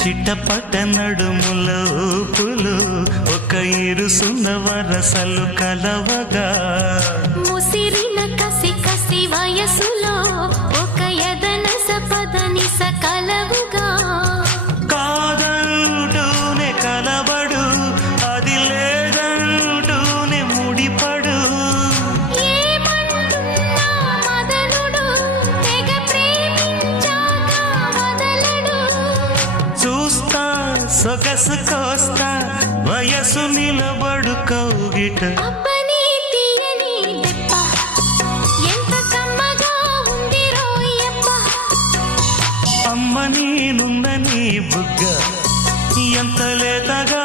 చిట్టపట్ట నడుముల ఊపులు ఒక ఇరుసున్న వరసలు కలవగా ముసిరిన కసి కసి వయసులో ఒక ఎదన సపదని సకలవుగా కాదంటూనే కలబడు అది లేదంటూనే ముడిపడు ఏమంటున్నా మదనుడు తెగ ప్రేమించాక వదలడు చూస్తా సొగసు కోస్తా వయసు నిలబడు కౌగిట అబ్బని తీయని దెబ్బ ఎంత కమ్మగా ఉంది రోయప్ప అమ్మ నేనున్న నీ బుగ్గ ఎంత లేతగా